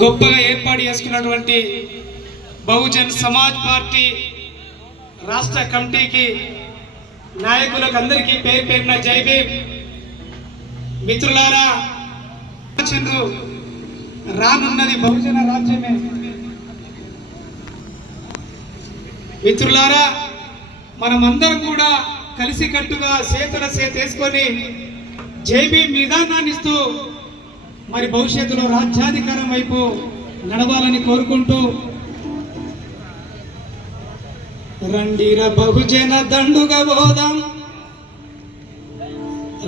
గొప్పగా ఏర్పాటు చేసుకున్నటువంటి బహుజన్ సమాజ్ పార్టీ రాష్ట్ర కమిటీకి నాయకులకు అందరికీ పేరు పేరున జై భీమ్. మిత్రులారా, రానున్నది బహుజన రాజ్యమే. మిత్రులారా, మనమందరం కూడా కలిసికట్టుగా చేతుల చేతేసుకొని జై భీమ్ విధానాన్ని ఇస్తూ మరి భవిష్యత్తులో రాజ్యాధికారం వైపు నడవాలని కోరుకుంటూ, రండిర బహుజన దండుగా పోదాం,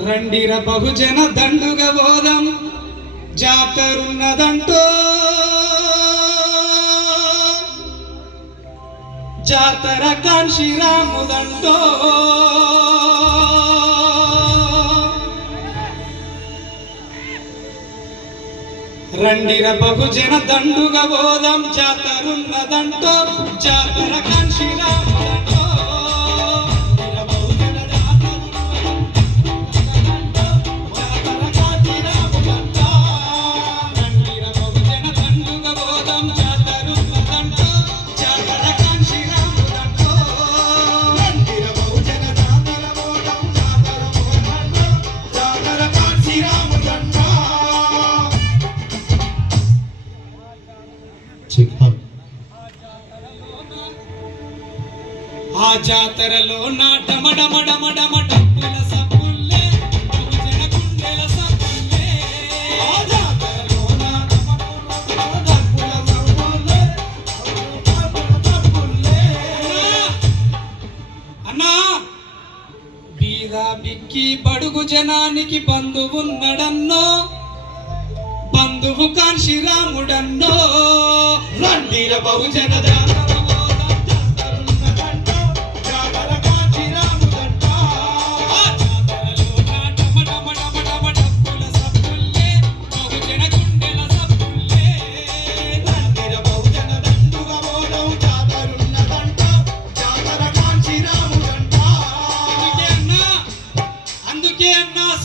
రండిర బహుజన దండుగా పోదాం, జాతరున్నదంటో జాతర కాంశీరాముదంటో, రండిర బహుజన దండుగా పోదాం, జాతరున్నదంటో జాతర కాంశీరాముదంటో, జాతర కాంశీరాముదంటో, రండిర బహుజన దండుగా పోదాం, జాతరున్నదంటో జాతర కాంశీరాముదంటో, రండిర బహుజన జాతర పోదాం, జాతర కాంశీరాముదంటో. ఆ జాతరలో నా డమడమడమడమ డప్పుల సప్పుల్లే, బహుజన గుండెల సప్పుల్లే. ఆ జాతరలో నా డప్పుల సప్పుల్లే, సప్పుల్లే. అన్నా, బీద బిక్కి బడుగు జనానికి బంధువున్నడన్నో, బంధువు కాంశీరాముడన్నో, రండిర బహుజన జాతర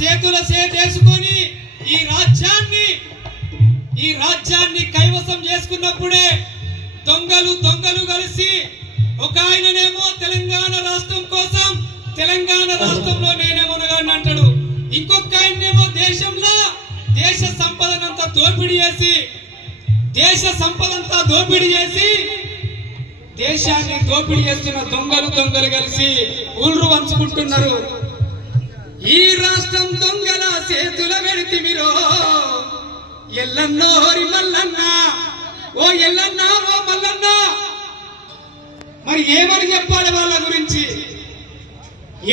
చేతుల చేతేసుకొని ఈ రాజ్యాన్ని కైవసం చేసుకున్నప్పుడే దొంగలు కలిసి ఒక ఆయననేమో తెలంగాణ రాష్ట్రం కోసం తెలంగాణ రాష్ట్రంలో నేనే మునగాడిని అంటాడు, ఇంకొక ఆయనేమో దేశంలో దేశ సంపదనంతా దోపిడీ చేసి దేశాన్ని దోపిడీ చేస్తున్న దొంగలు కలిసి ఊళ్ళు పంచుకుంటున్నారు. ఈ రాష్ట్రం దొంగల చేతుల పెడితే మీరు ఎల్లన్నో హరి మల్లన్న, ఓ ఎల్లన్న ఓ మల్లన్న, మరి ఏమని చెప్పాలి వాళ్ళ గురించి?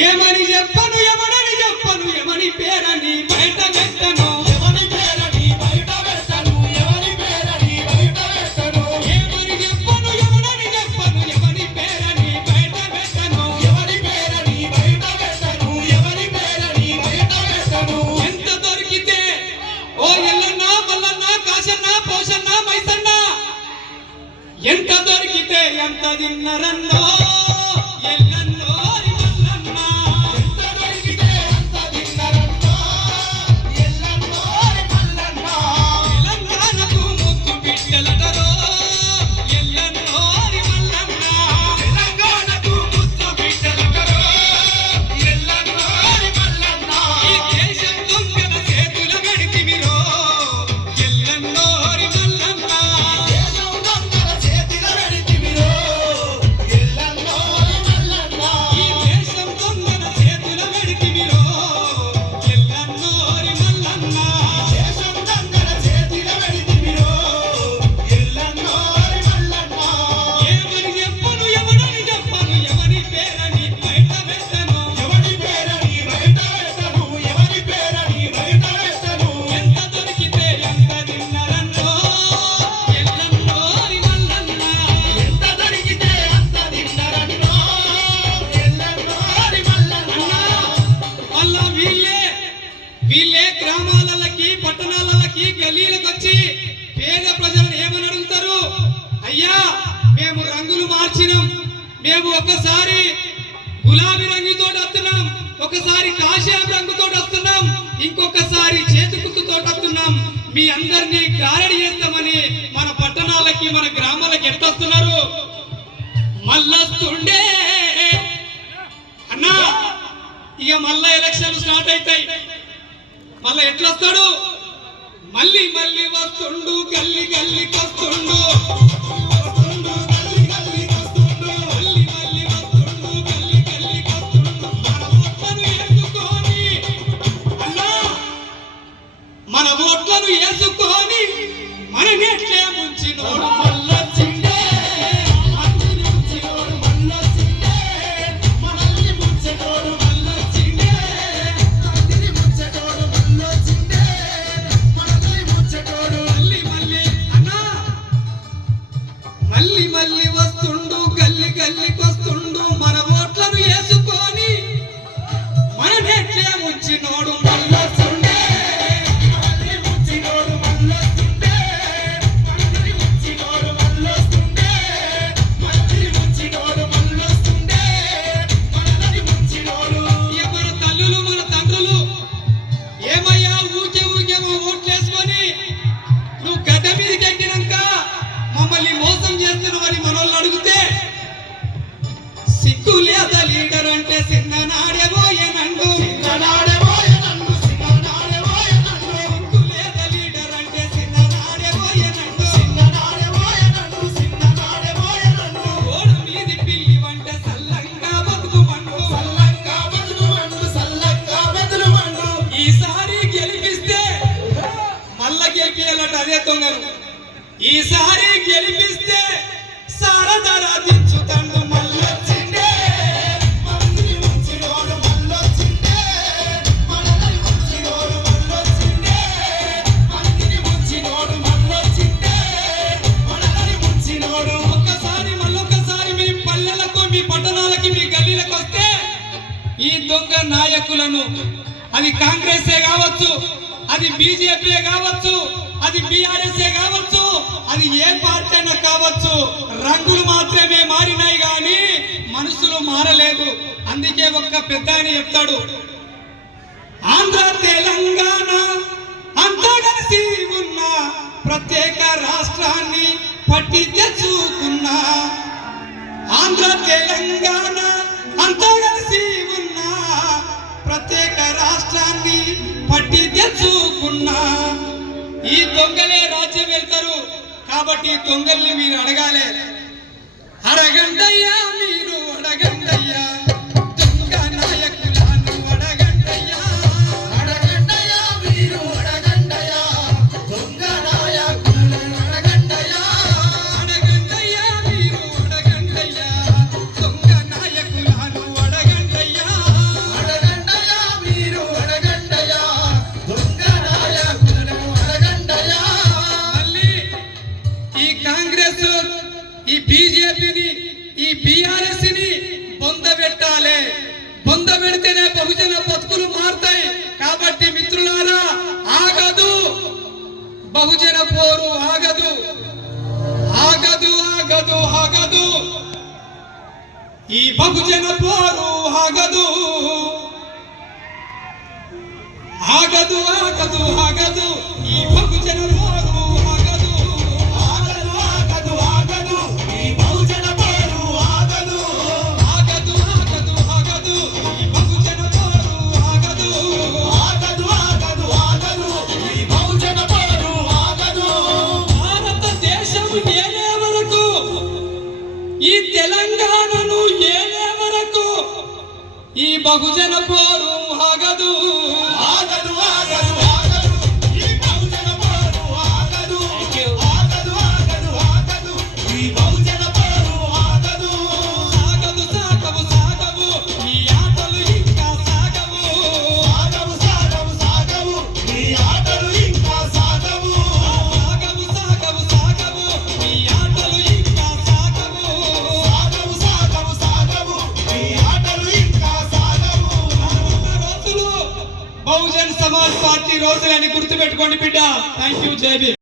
ఏమని చెప్పను, ఎవడని చెప్పను, ఎవని పేరని బయట పెట్టను, ఎవని పేరని బయట పెట్టను, ఎవని పేరని బయట పెట్టను, ఏమని చెప్పను, ఎవడని చెప్పను, ఎవని పేరని బయట పెట్టను, ఎవని పేరని బయట పెట్టను, ఎవని పేరని బయట పెట్టను. ఎంత దొరికితే ఓ ఎల్లన్న మల్లన్న కాశన్న పోషన్న మైసన్న, ఎంత దొరికితే ఎంత తిన్నరన్నో ఎల్లన్నో మల్లన్న, ఎంత దొరికితే ఎంత తిన్నరన్నో ఎల్లన్నో మల్లన్న. తెలంగాణకు ముద్దు బిడ్డలటరో ఎల్లన్నో మల్లన్న, తెలంగాణకు ముద్దు బిడ్డలటరో ఎల్లన్నో మల్లన్న. ఈ దేశం దొంగల చేతుల పెడితివిరో ఎల్లన్నో మల్లన్న, దేశం దొంగల చేతుల పెడితివిరో ఎల్లన్నో మల్లన్న, ఈ దేశం దొంగల చేతుల పెడితివిరో ఎల్లన్నో మల్లన్న, దేశం దొంగల చేతుల పెడితివిరో ఎల్లన్నో మల్లన్న. ఏమని చెప్పను, ఎవడని చెప్పను, ఎవని పేరని బయట పెట్టను, ఎవని పేరని బయట పెట్టను, ఎవని పేరని బయట పెట్టను. ఎంత దొరికితే ఎంత తిన్నరన్నో ఎల్లన్నో మల్లన్న, ఎంత దొరికితే అంత తిన్నరన్నో ఎల్లన్నో మల్లన్న. మళ్ళా వీళ్ళే గ్రామాలకి పట్టణాలకి గల్లీలకు వచ్చి పేద ప్రజలను ఏమని అడుగుతారు? అయ్యా, మేము రంగులు మార్చినాం, మేము ఒకసారి గులాబీ రంగుతో వస్తున్నాం, ఒకసారి కాషాయం రంగుతో వస్తున్నాం, ఇంకొకసారి చేతుకుతుతో వస్తున్నాం, మీ అందరినీ గారడి చేస్తామని మన పట్టణాలకి మన గ్రామాలకి ఎట్టొస్తున్నారు. మళ్ళొస్తుండే అన్నా, ఇక మళ్ళా ఎలక్షన్లు స్టార్ట్ అవుతాయి. మళ్ళా ఎట్లొస్తాడు? మళ్ళీ మళ్ళీ వస్తుండు, గల్లి గల్లికి వస్తుండు. మన ఓట్లను వేసుకొని మన నెట్లే ముంచినోడు మళ్ళొచ్చిండే. మళ్ళీ మళ్ళీ వస్తుండు, గల్లి గల్లికి వస్తుండు. మన ఓట్లను వేసుకొని మన నెట్లే ముంచినోడు మళ్ళొచ్చిండే. మమ్మల్ని మోసం చేస్తున్నామని మనోళ్ళు అడిగితే సిగ్గు లేదా లీడర్ అంటే సిన్ననాడేబోయేనండు. సిగ్గు లేదా లీడర్ అంటే సిన్ననాడేబోయేనండు. గోడ మీది పిల్లి వంట సల్లంగా బతుకుమండు. ఈసారి గెలిపిస్తే మళ్ళా గెలిపియాలట అదే తొంగరు. ఈసారి గెలిపిస్తే సారదరా దించుతండు మళ్ళొచ్చిండే. ఒక్కసారి మళ్ళొక్కసారి మీ పల్లెలకు మీ పట్టణాలకి మీ గల్లీలకు వస్తే ఈ దొంగ నాయకులను, అది కాంగ్రెసే కావచ్చు, అది బీజేపీ కావచ్చు, అది బీఆర్ఎస్ కావచ్చు, అది ఏ పార్టీ అయినా కావచ్చు, రంగులు మాత్రమే మారినాయి కానీ మనసులు మారలేదు. అందుకే ఒక్క పెద్ద ఆయన చెప్తాడు, ఆంధ్ర తెలంగాణ అంతా కలిసి ఉన్న ప్రత్యేక రాష్ట్రాన్ని పట్టి తెచ్చుకున్నా. ఆంధ్ర తెలంగాణ అంతా కలిసి ఉన్న ప్రత్యేక రాష్ట్రాన్ని పట్టి తెచ్చుకున్నా. ఈ దొంగలే రాజ్యం వెళ్తారు కాబట్టి దొంగల్ని మీరు అడగాలి. అడగండయ్యా, మీరు అడగండయ్యా, దొంగ నాయకులను అడగండయ్యా. అడగండయ్యా, మీరు అడగండయ్యా, దొంగ నాయకులను అడగండయ్యా. అడగండయ్యా, మీరు అడగండయ్యా, దొంగ నాయకులను అడగండయ్యా. అడగండయ్యా, మీరు అడగండయ్యా, దొంగ నాయకులను అడగండయ్యా. మళ్ళీ ఈ కాంగ్రెస్, ఈ బీజేపీని, ఈ బీఆర్ఎస్ ని పొందబెట్టాలి. పొందబెడితేనే బహుజన బతుకులు మారుతాయి. కాబట్టి మిత్రులారా, ఆగదు బహుజన పోరు, ఆగదు ఆగదు ఆగదు ఆగదు. ఈ బహుజన పోరు ఆగదు ఆగదు ఆగదు ఆగదు. ఈ బహుజన పోరు ఆగదు ఆగదు, ఆగదు, ఆగదు, ఈ బహుజన పోరు ఆగదు. ఆగదు ఆగదు ఆగదు. ఈ బహుజన పోరు ఆగదు ఆగదు, ఆగదు, ఆగదు, ఈ బహుజన పోరు ఆగదు. భారతదేశం ఏలే వరకు, ఈ తెలంగాణను ఏలే వరకు ఈ బహుజన పోరు ఆగదు. ఆగదు, ఆగదు, ఆగదు, ఈ బహుజన పోరు ఆగదు. ఆగదు, ఆగదు, ఆగదు, ఈ బహుజన పోరు ఆగదు. సాగదు సాగవు సాగవు, ఈ ఆటలు ఇంకా సాగవు. సాగవు, సాగవు, సాగవు, ఈ ఆటలు ఇంకా సాగవు. సాగవు సాగవు సాగవు, ఈ ఆటలు ఇంకా సాగవు. సాగవు, సాగవు, సాగవు, ఈ ఆటలు ఇంకా సాగవు. రోజులు బహుజన్ సమాజ్ పార్టీ రోజులని గుర్తుపెట్టుకోండి బిడ్డ. థ్యాంక్ యూ, జై భీమ్.